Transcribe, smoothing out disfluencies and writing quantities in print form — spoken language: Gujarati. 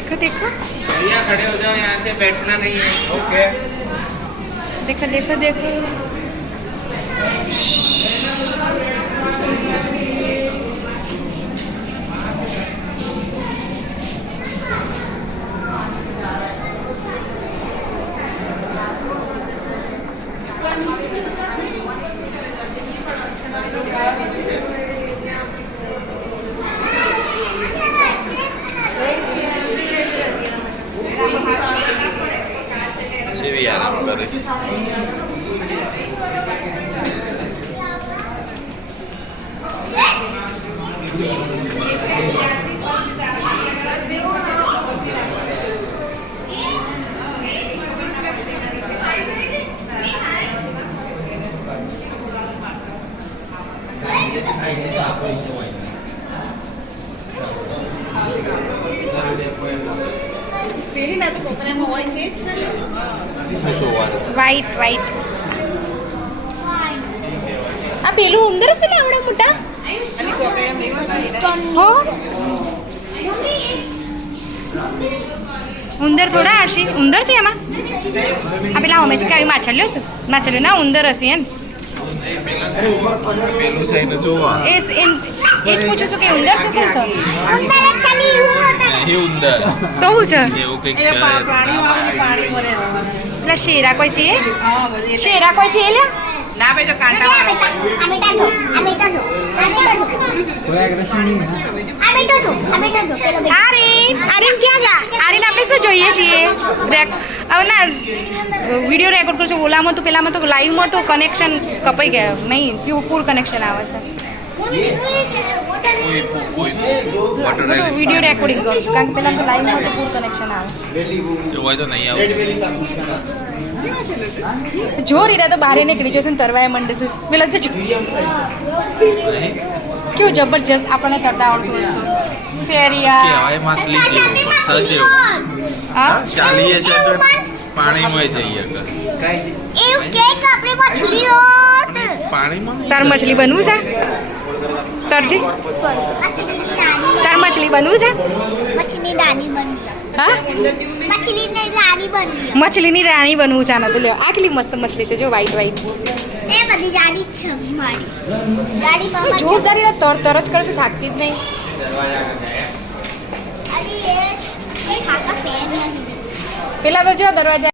देखो देखो भैया खड़े हो जाओ, यहाँ से बैठना नहीं है। ओके। देखो देखो देखो भी आराम करे। પેલી ના તો કોકરામાં હોય છે જ છે ને वाइट वाइट आ पेलू उंदर से लावड़ा मोटा અને કોકરામાં એવા हो ઉંદર થોડા હશે ઉંદર છે એમાં આ પેલા અમે કઈ માછલીઓ છે માછલીઓ ના ઉંદર હશે એમ પેલું સાઈડ જોવા એ જ પૂછું છું કે ઉંદર છે શું છે એ ઉંદર તો શું છે એવું કંઈક એ છે પ્રાણીમાં પાણી ભરે પેલા શેરા કોઈ છે હા બધી શેરા કોઈ છે લ્યા ના ભાઈ તો કાંટા આરીન ક્યાં જા આરીન આપણે શું જોઈએ છીએ હવે ના વિડીયો રેકોર્ડ કરશો ઓલામાં તો પેલામાં તો લાઈવમાં તો કનેક્શન કપાઈ ગયા નહીં પૂર કનેક્શન આવે છે વોટર બધું વિડીયો રેકોર્ડિંગ કરું છું કારણ કે પેલા તો લાઈવમાં તો પૂર કનેક્શન આવે છે એવું હોય તો નહીં આવતું જો રીરા તો બહાર નીકળી જશે ને તરવાય મંડે છે પેલા તો કેવું જબરજસ્ત આપણને તરતા આવડતું હતું ફેરિયા કહેવાય માછલી જેવું થશે હા ચાલીએ છે તો પાણીમાં જઈએ પાણીમાં તાર મછલી બનવું છે તરજી તાર મછલી બનવું છે હા મછલીની રાણી બનવું છે આના તો લ્યો આટલી મસ્ત મછલી છે જો વ્હાઈટ વ્હાઈટ જોરદાર એના તર જ કરશે થાકતી જ નહીં પેલા તો જો દરવાજા